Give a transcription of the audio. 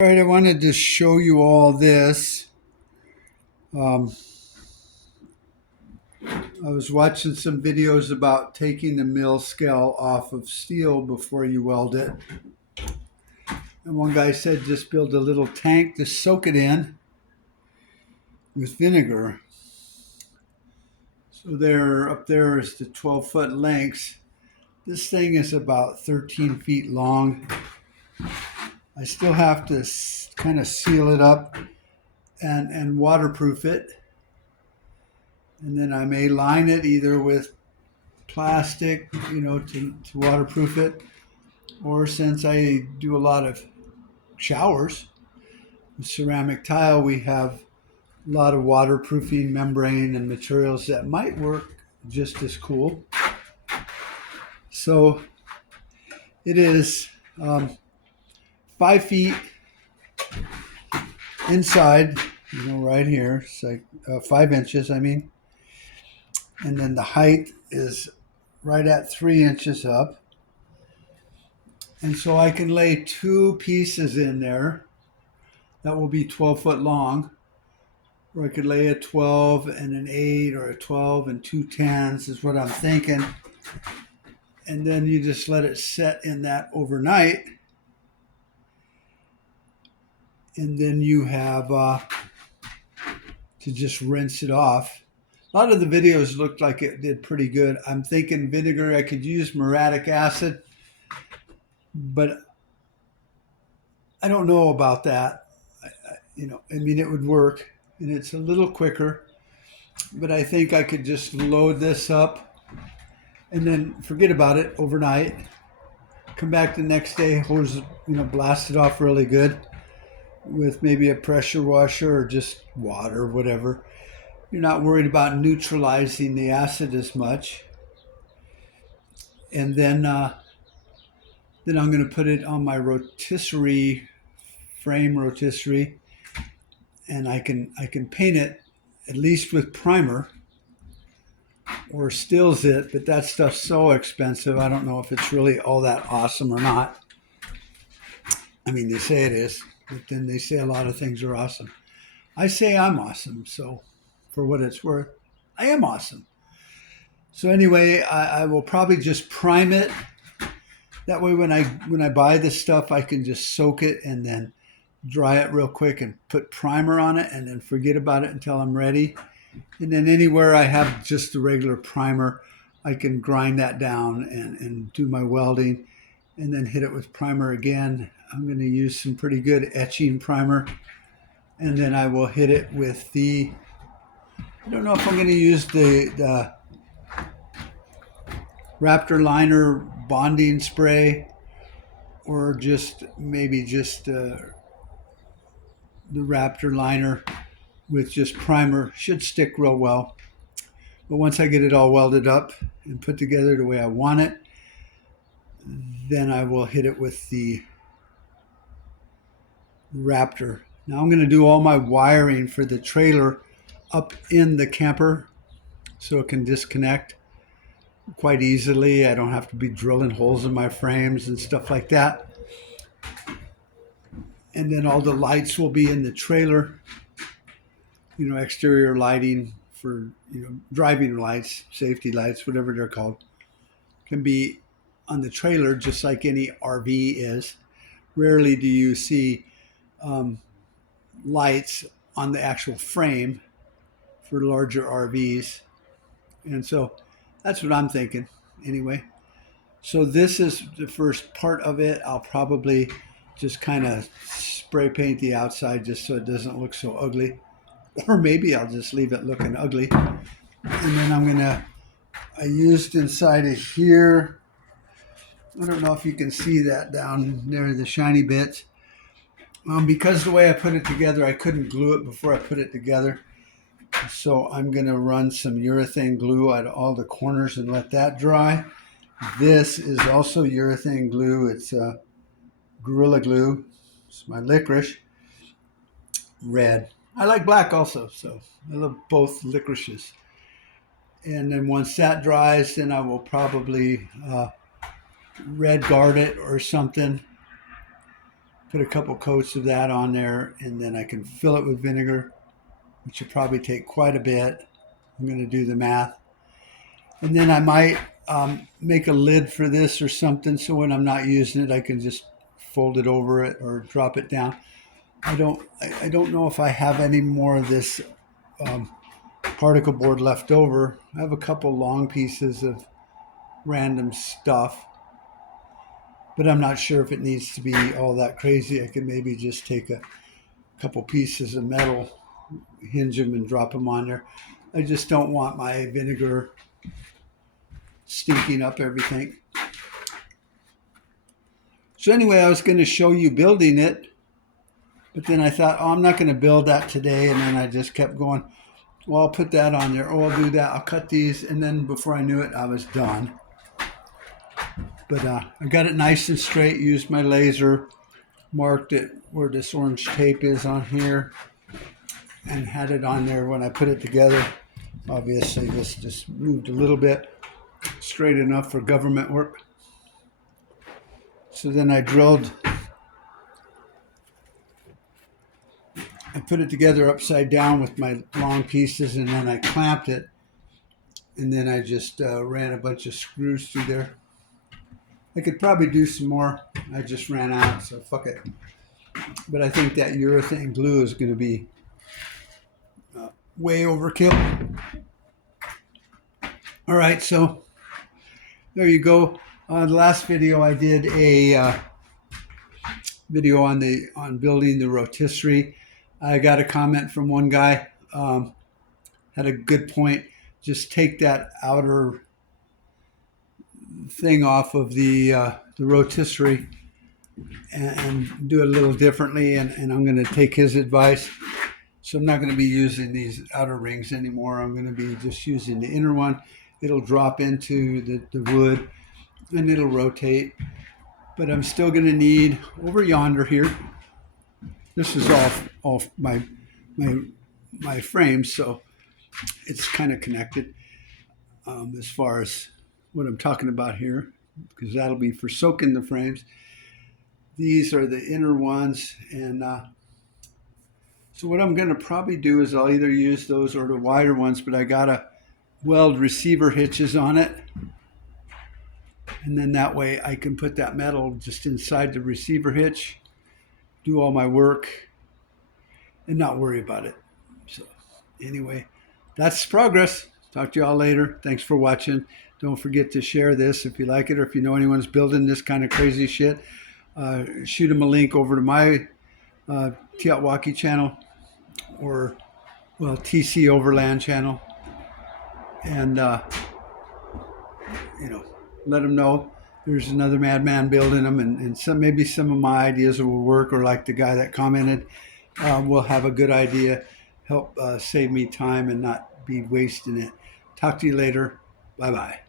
All right, I wanted to show you all this. Um, I was watching some videos about taking the mill scale off of steel before you weld it. And one guy said just build a little tank to soak it in with vinegar. So there, up there is the 12-foot lengths. This thing is about 13 feet long. I still have to kind of seal it up and waterproof it. And then I may line it either with plastic, to waterproof it. Or since I do a lot of showers with ceramic tile, we have a lot of waterproofing membrane and materials that might work just as cool. So it is 5 feet inside, right here. It's like 5 inches, I mean. And then the height is right at 3 inches up. And so I can lay two pieces in there that will be 12 foot long. Or I could lay a 12 and an 8 or a 12 and two 10s is what I'm thinking. And then you just let it set in that overnight. And then you have to just rinse it off. A lot of the videos looked like it did pretty good. I'm thinking vinegar, I could use muriatic acid, but I don't know about that. It would work and it's a little quicker, but I think I could just load this up and then forget about it overnight. Come back the next day, hose, blast it off really good with maybe a pressure washer or just water, whatever. You're not worried about neutralizing the acid as much. And then I'm going to put it on my rotisserie rotisserie, and I can paint it at least with primer or stills it, but that stuff's so expensive. I don't know if it's really all that awesome or not. I mean, they say it is, but then they say a lot of things are awesome. I say I'm awesome, so for what it's worth, I am awesome. So anyway, I will probably just prime it. That way, when I buy this stuff, I can just soak it and then dry it real quick and put primer on it and then forget about it until I'm ready. And then anywhere I have just the regular primer, I can grind that down and do my welding and then hit it with primer again. I'm going to use some pretty good etching primer. And then I will hit it with I don't know if I'm going to use the Raptor liner bonding spray or just maybe just the Raptor liner with just primer. Should stick real well. But once I get it all welded up and put together the way I want it, then I will hit it with the Raptor. Now I'm going to do all my wiring for the trailer up in the camper so it can disconnect quite easily. I don't have to be drilling holes in my frames and stuff like that. And then all the lights will be in the trailer, exterior lighting for, driving lights, safety lights, whatever they're called, can be on the trailer just like any RV is. Rarely do you see lights on the actual frame for larger RVs. And so that's what I'm thinking anyway. So this is the first part of it. I'll probably just kind of spray paint the outside just so it doesn't look so ugly. Or maybe I'll just leave it looking ugly. And then I used inside of here, I don't know if you can see that down there, the shiny bits. Because the way I put it together, I couldn't glue it before I put it together. So I'm going to run some urethane glue at all the corners and let that dry. This is also urethane glue. It's Gorilla Glue. It's my licorice. Red. I like black also, so I love both licorices. And then once that dries, then I will probably red guard it or something Put a couple coats of that on there, and then I can fill it with vinegar, which will probably take quite a bit. I'm going to do the math. And then I might make a lid for this or something, so when I'm not using it, I can just fold it over it or drop it down. I don't know if I have any more of this particle board left over. I have a couple long pieces of random stuff, but I'm not sure if it needs to be all that crazy. I could maybe just take a couple pieces of metal, hinge them, and drop them on there. I just don't want my vinegar stinking up everything. So anyway, I was going to show you building it, but then I thought, oh, I'm not going to build that today. And then I just kept going, well, I'll put that on there. Oh, I'll do that. I'll cut these. And then before I knew it, I was done. But I got it nice and straight, used my laser, marked it where this orange tape is on here, and had it on there when I put it together. Obviously, this just moved a little bit, straight enough for government work. So then I put it together upside down with my long pieces, and then I clamped it, and then I just ran a bunch of screws through there. I could probably do some more. I just ran out, so fuck it. But I think that urethane glue is going to be way overkill. All right, so there you go. The last video I did a video on building the rotisserie. I got a comment from one guy, had a good point. Just take that outer thing off of the rotisserie and do it a little differently, and I'm going to take his advice. So I'm not going to be using these outer rings anymore. I'm going to be just using the inner one. It'll drop into the wood and it'll rotate. But I'm still going to need over yonder here. This is all my frames, so it's kind of connected as far as what I'm talking about here, because that'll be for soaking the frames. These are the inner ones, and so what I'm going to probably do is I'll either use those or the wider ones, but I gotta weld receiver hitches on it, and then that way I can put that metal just inside the receiver hitch, do all my work, and not worry about it. So anyway, that's progress. Talk to y'all later. Thanks for watching. Don't forget to share this if you like it, or if you know anyone's building this kind of crazy shit. Shoot them a link over to my Tiatwaki channel, or TC Overland channel, and let them know there's another madman building them, and maybe some of my ideas will work, or like the guy that commented, will have a good idea, help save me time and not be wasting it. Talk to you later. Bye bye.